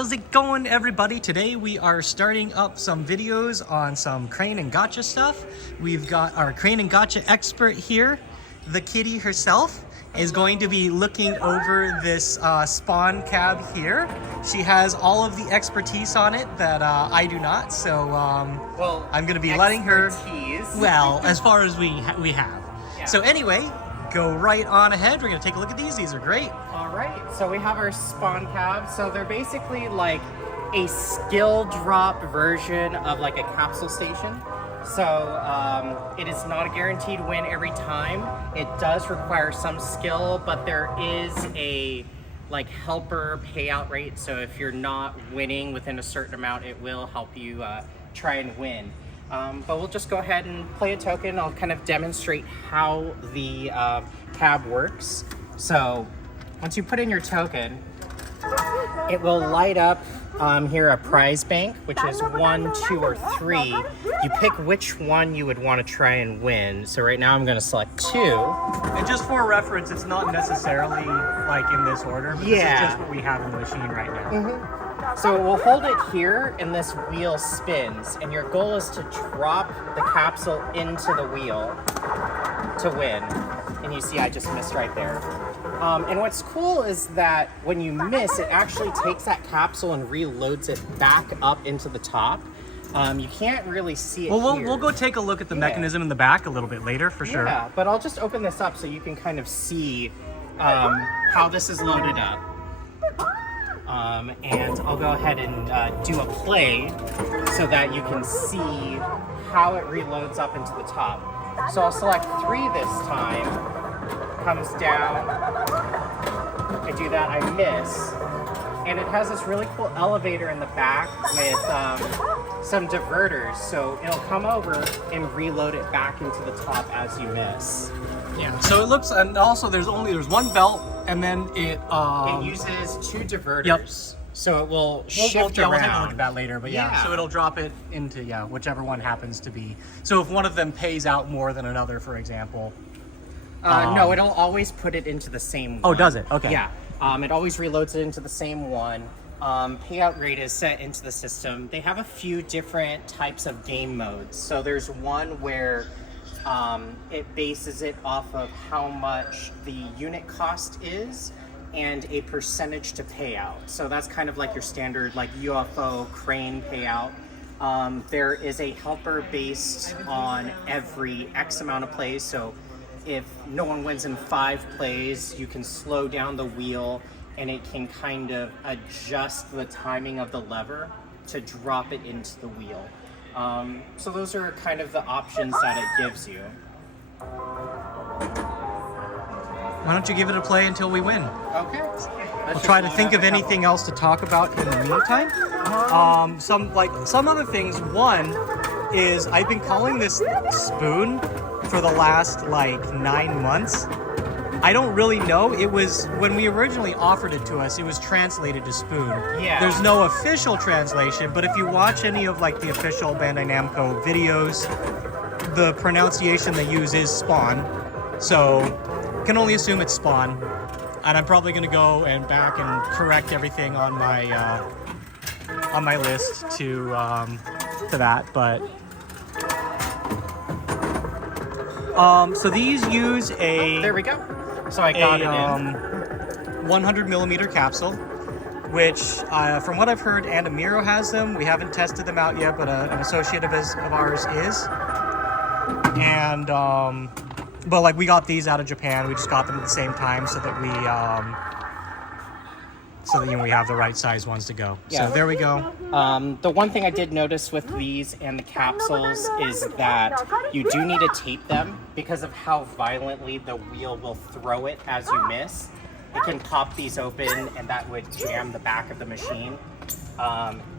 How's it going, everybody? Today we are starting up some videos on some crane and gotcha stuff. We've got our crane and gotcha expert here. The kitty herself is going to be looking over this Spawn cab here. She has all of the expertise on it that I do not, so well, I'm going to be letting her. Well, as far as we have. Yeah. So anyway, go right on ahead. We're going to take a look at these. These are great. All right, so we have our Spawn cabs. So they're basically like a skill drop version of like a capsule station. So it is not a guaranteed win every time. It does require some skill, but there is a like helper payout rate. So if you're not winning within a certain amount, it will help you try and win. But we'll just go ahead and play a token. I'll kind of demonstrate how the cab works. So once you put in your token, it will light up here a prize bank, which is 1, 2, or 3. You pick which one you would want to try and win. So right now I'm going to select 2. And just for reference, it's not necessarily like in this order, but this is just what we have in the machine right now. Mm-hmm. So we'll hold it here and this wheel spins, and your goal is to drop the capsule into the wheel to win. And you see I just missed right there. And what's cool is that when you miss, it actually takes that capsule and reloads it back up into the top. You can't really see it here. We'll go take a look at the mechanism in the back a little bit later for sure. Yeah, but I'll just open this up so you can kind of see how this is loaded up. And I'll go ahead and do a play so that you can see how it reloads up into the top. So I'll select 3 this time. Comes down, I do that, I miss, and it has this really cool elevator in the back with some diverters, so it'll come over and reload it back into the top as you miss. Yeah, so it looks, and also there's one belt, and then it uses 2 diverters. Yep. So it will shift around. We'll take a look at that later, but yeah, so it'll drop it into, whichever one happens to be. So if one of them pays out more than another, for example. No, it'll always put it into the same one. Oh, does it? Okay. Yeah. It always reloads it into the same one. Payout rate is set into the system. They have a few different types of game modes. So there's one where it bases it off of how much the unit cost is and a percentage to payout. So that's kind of like your standard like UFO crane payout. There is a helper based on every X amount of plays. So if no one wins in 5 plays, you can slow down the wheel and it can kind of adjust the timing of the lever to drop it into the wheel. So those are kind of the options that it gives you. Why don't you give it a play until we win? Okay. I'll try to think of anything else to talk about in the meantime. Some other things. One is I've been calling this spoon for the last 9 months. I don't really know. It was when we originally offered it to us, it was translated to spoon. Yeah. There's no official translation, but if you watch any of the official Bandai Namco videos, the pronunciation they use is Spawn. So you can only assume it's Spawn. And I'm probably gonna go and back and correct everything on my list to that, but so these use a there we go. So I got it in 100 millimeter capsule, which from what I've heard, Andamiro has them. We haven't tested them out yet, but an associate of ours is. And but we got these out of Japan. We just got them at the same time so that we we have the right size ones to go. Yeah. So there we go. The one thing I did notice with these and the capsules is that you do need to tape them because of how violently the wheel will throw it as you miss. It can pop these open and that would jam the back of the machine.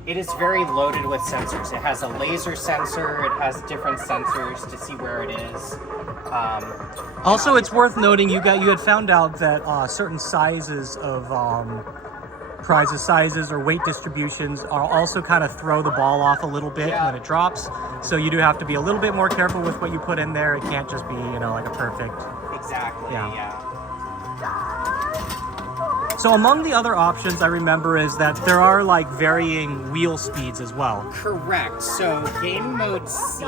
It is very loaded with sensors. It has a laser sensor, it has different sensors to see where it is. Also, it's worth noting you had found out that certain sizes of prizes sizes or weight distributions are also kind of throw the ball off a little bit when it drops. So you do have to be a little bit more careful with what you put in there. It can't just be, like a perfect. Exactly, yeah. So among the other options I remember is that there are like varying wheel speeds as well. Correct. So game mode C,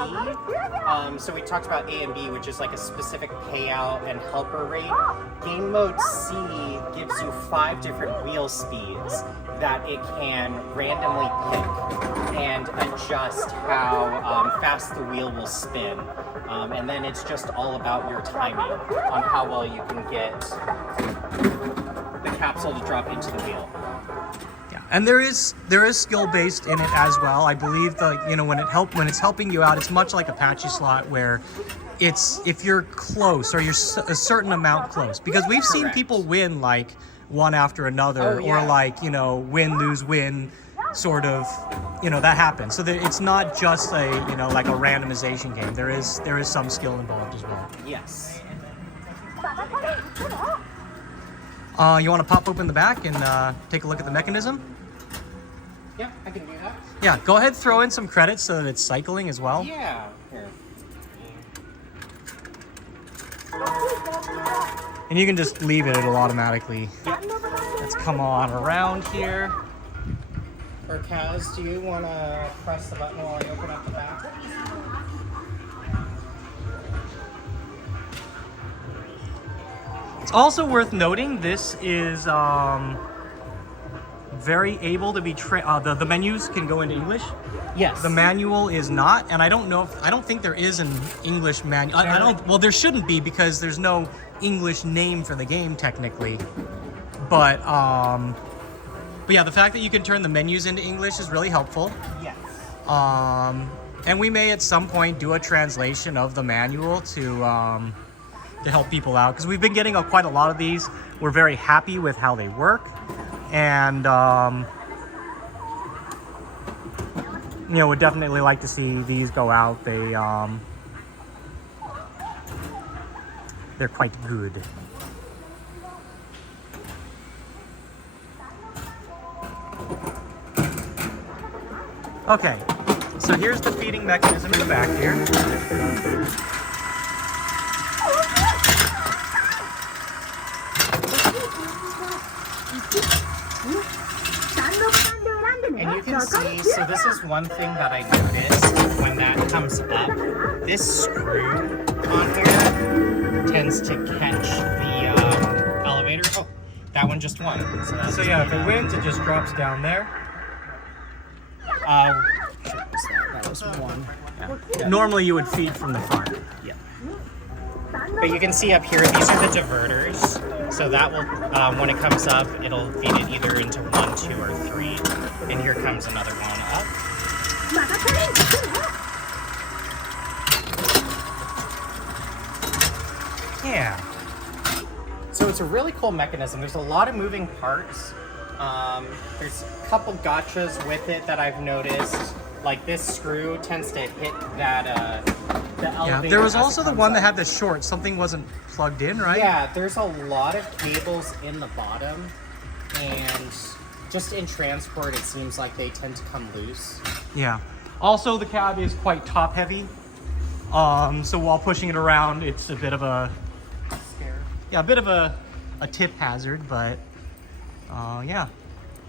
so we talked about A and B, which is like a specific payout and helper rate. Game mode C gives you 5 different wheel speeds that it can randomly pick and adjust how fast the wheel will spin. And then it's just all about your timing on how well you can get the capsule to drop into the wheel. Yeah, and there is skill based in it as well. I believe when it's helping you out, it's much like Apache slot where it's if you're close or you're a certain amount close, because we've seen people win like one after another, or like win lose win sort of, that happens. So it's not just a like a randomization game. There is some skill involved as well. Yes. You want to pop open the back and take a look at the mechanism? Yeah, I can do that. Yeah, go ahead, throw in some credits so that it's cycling as well. Yeah. Here. And you can just leave it, it'll automatically. Let's come on around here. Or Kaz, do you want to press the button while I open up the back? It's also worth noting this is very able to be the menus can go into English. Yes. The manual is not, and I don't think there is an English manual. Well, there shouldn't be because there's no English name for the game technically. But yeah, the fact that you can turn the menus into English is really helpful. Yes. And we may at some point do a translation of the manual to help people out, because we've been getting quite a lot of these. We're very happy with how they work, and would definitely like to see these go out. They're quite good. Okay, so here's the feeding mechanism in the back here. And you can see, so this is one thing that I noticed when that comes up. This screw on here tends to catch the elevator. Oh, that one just won. So yeah, if it wins, it just drops down there. That was one. Yeah. Normally you would feed from the front. Yeah. But you can see up here, these are the diverters. So that will, when it comes up, it'll feed it either into 1, 2, or 3. And here comes another one up. Yeah. So it's a really cool mechanism. There's a lot of moving parts. There's a couple gotchas with it that I've noticed. Like this screw tends to hit that the elevator. Yeah, there was also the one that had the short. Something wasn't plugged in, right? Yeah, there's a lot of cables in the bottom, and just in transport, it seems like they tend to come loose. Yeah. Also, the cab is quite top heavy. So while pushing it around, it's a bit of a Scare. Yeah, a bit of a tip hazard, but yeah.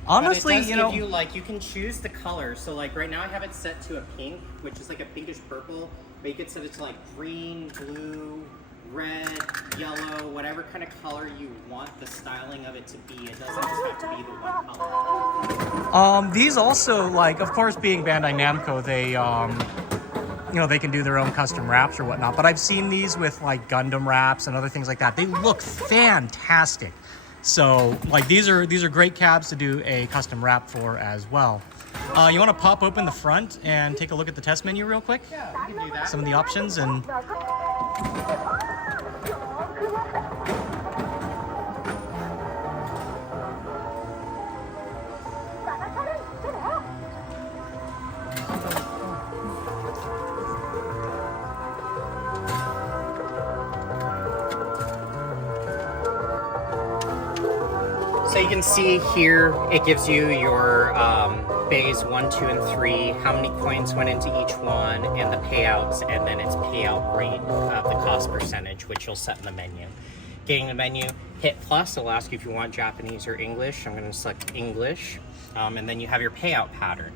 Honestly, but it does give you, like, you can choose the color. So like right now I have it set to a pink, which is like a pinkish purple, but you can set it to like green, blue, red, yellow, whatever kind of color you want the styling of it to be. It doesn't just have to be the one color. These also, like, of course, being Bandai Namco, they they can do their own custom wraps or whatnot, but I've seen these with like Gundam wraps and other things like that. They look fantastic. So like these are great cabs to do a custom wrap for as well. You want to pop open the front and take a look at the test menu real quick? Yeah, we can do that. Some of the options and So you can see here, it gives you your bays 1, 2, and 3, how many coins went into each one, and the payouts, and then its payout rate of the cost percentage, which you'll set in the menu. getting the menu, hit plus. It'll ask you if you want Japanese or English. I'm going to select English. And then you have your payout pattern.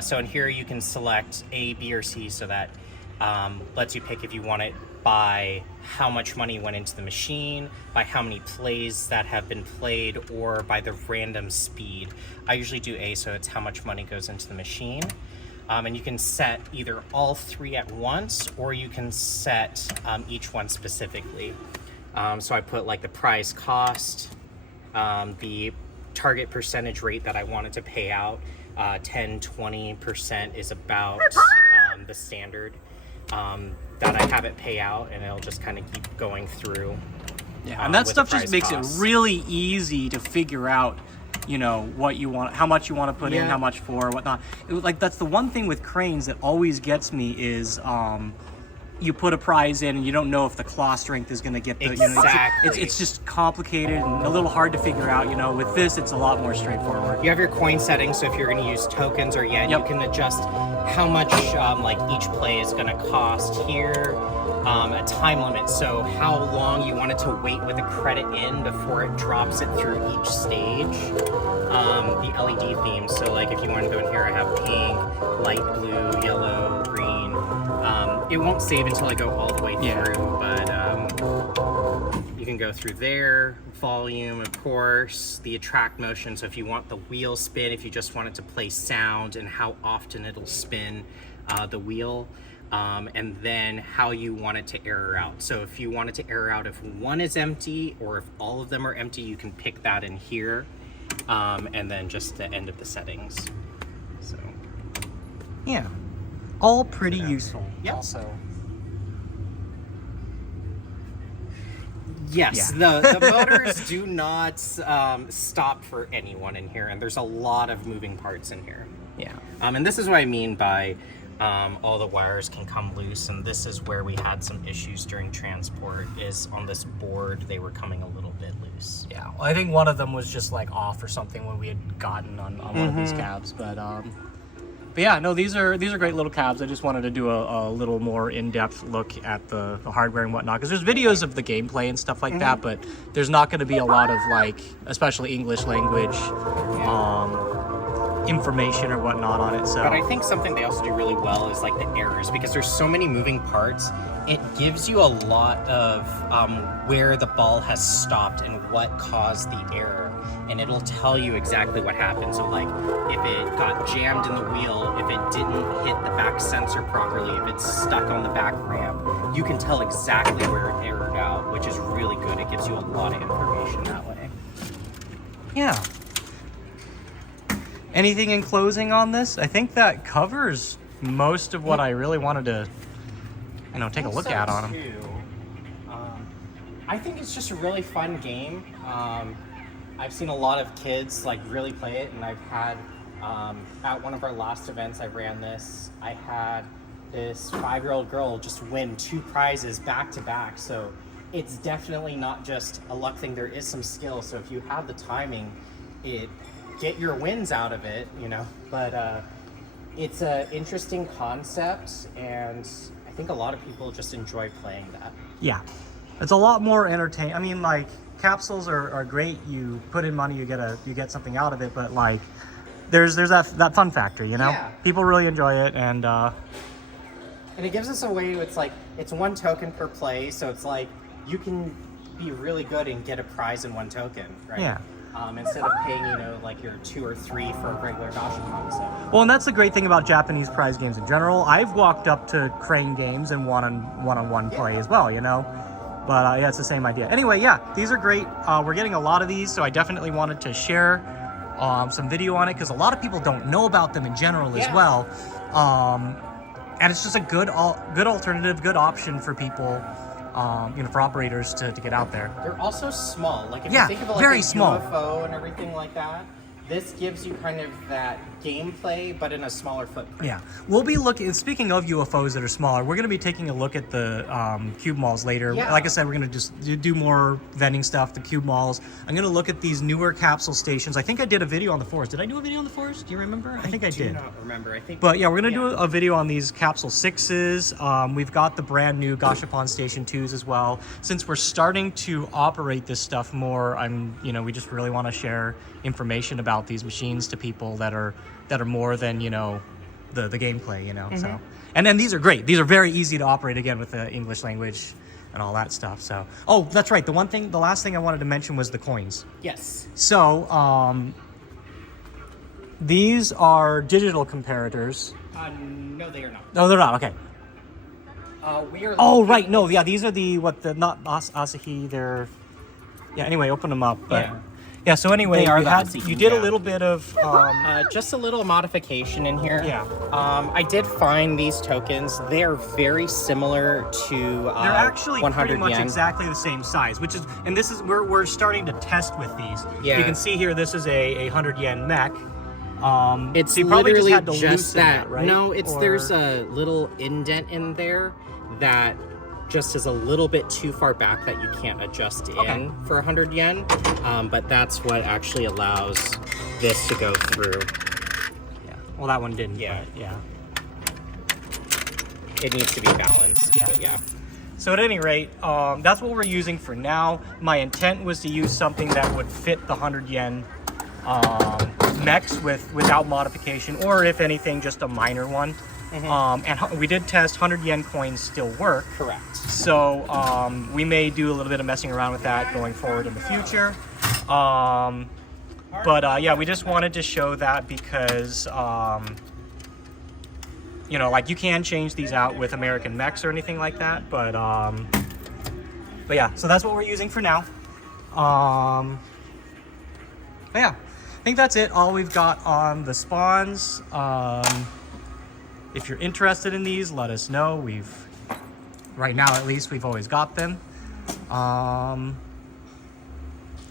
So in here you can select A, B, or C, so that lets you pick if you want it by how much money went into the machine, by how many plays that have been played, or by the random speed. I usually do A, so it's how much money goes into the machine. And you can set either all three at once, or you can set each one specifically. So I put like the price cost, the target percentage rate that I wanted to pay out. 10-20% is about the standard that I have it pay out, and it'll just kind of keep going through. Yeah, and that stuff just makes cost. it really easy to figure out, you know, what you want, how much you want to put in, how much for, whatnot. Like, that's the one thing with cranes that always gets me is you put a prize in and you don't know if the claw strength is going to get the, exactly. you know, it's just complicated and a little hard to figure out. You know, with this, it's a lot more straightforward. You have your coin settings, so if you're going to use tokens or yen, you can adjust how much like each play is going to cost here. A time limit, so how long you want it to wait with a credit in before it drops it through each stage. The LED theme, so like if you want to go in here, I have pink, light blue, yellow, green. It won't save until I go all the way through, but you can go through there. Volume, of course, the attract motion, so if you want the wheel spin, if you just want it to play sound, and how often it'll spin the wheel. And then how you want it to error out. So if you want it to error out if one is empty or if all of them are empty, you can pick that in here. And then just the end of the settings. So yeah, all pretty useful. Yep. Also. Yes, the motors do not stop for anyone in here, and there's a lot of moving parts in here. Yeah. And this is what I mean by all the wires can come loose, and this is where we had some issues during transport, is on this board they were coming a little bit loose. Yeah, well, I think one of them was just like off or something when we had gotten on one of these cabs, but yeah, no, these are great little cabs. I just wanted to do a little more in-depth look at the hardware and whatnot, because there's videos of the gameplay and stuff like that, but there's not going to be a lot of, like, especially English language information or whatnot on it. So, but I think something they also do really well is like the errors, because there's so many moving parts. It gives you a lot of where the ball has stopped and what caused the error, and it'll tell you exactly what happened. So like if it got jammed in the wheel, if it didn't hit the back sensor properly, if it's stuck on the back ramp, you can tell exactly where it errored out, which is really good. It gives you a lot of information that way. Yeah. Anything in closing on this? I think that covers most of what I really wanted to, you know, take a look at on them. I think it's just a really fun game. I've seen a lot of kids like really play it, and I've had at one of our last events I ran this, I had this 5-year-old girl just win 2 prizes back to back. So it's definitely not just a luck thing. There is some skill. So if you have the timing, get your wins out of it, you know. But it's an interesting concept, and I think a lot of people just enjoy playing that. Yeah, it's a lot more entertaining. I mean, like, capsules are great. You put in money, you get something out of it. But like, there's that fun factor, you know. Yeah. People really enjoy it, and it gives us a way. It's like it's 1 token per play, so it's like you can be really good and get a prize in 1 token, right? Yeah. Instead of paying, you know, like your 2 or 3 for a regular Gashapon. So. Well, and that's the great thing about Japanese prize games in general. I've walked up to crane games and one-on-one play as well, you know. But yeah, it's the same idea. Anyway, yeah, these are great. We're getting a lot of these, so I definitely wanted to share some video on it, because a lot of people don't know about them in general as well. And it's just a good alternative, good option for people, you know, for operators to get out there. They're also small. Like if Yeah, you think of it like very a small. UFO and everything like that, This gives you kind of that gameplay, but in a smaller footprint. Yeah, we'll be looking. Speaking of UFOs that are smaller, we're going to be taking a look at the cube malls later. Yeah. Like I said, we're going to just do more vending stuff, the cube malls. I'm going to look at these newer capsule stations. I think I did a video on the Forest. Did I do a video on the Forest? Do you remember? I think I did. I do not remember. I think. But yeah, we're going to do a video on these capsule 6s. We've got the brand new Gashapon Station 2s as well. Since we're starting to operate this stuff more, we just really want to share information about these machines to people that are more than the gameplay, So, and then these are great. These are very easy to operate, again, with the English language and all that stuff. So, oh, that's right. The last thing I wanted to mention was the coins. Yes. So these are digital comparators. No, they are not. No, they're not. Okay. We are. Oh, right. No, yeah, these are not Asahi. They're, yeah. Anyway, open them up. But yeah. So anyway, They are the Asahi, you did a yeah. little bit of Just a little modification in here. Yeah. I did find these tokens. They are very similar to they're actually 100 pretty much yen. exactly the same size, which is, and this is we're starting to test with these. Yeah. You can see here, this is a 100 yen mech. It's so you probably literally just had to just loosen that. right? No, there's Or- a little indent in there that just is a little bit too far back that you can't adjust in for 100 yen. But that's what actually allows this to go through. Yeah. Well, that one didn't. Yeah. But yeah. It needs to be balanced. Yeah. But yeah. So at any rate, that's what we're using for now. My intent was to use something that would fit the 100 yen mechs without modification, or if anything, just a minor one. And we did test 100 yen coins still work. Correct. So we may do a little bit of messing around with that going forward in the future. But yeah, we just wanted to show that because like you can change these out with American mechs or anything like that. But yeah, so that's what we're using for now. But yeah, I think that's it. All we've got on the spawns. If you're interested in these, let us know. Right now at least, we've always got them.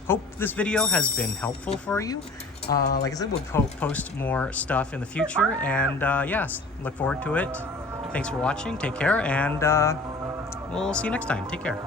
Hope this video has been helpful for you. Like I said, we'll post more stuff in the future, and yes, look forward to it. Thanks for watching, take care, and we'll see you next time. Take care.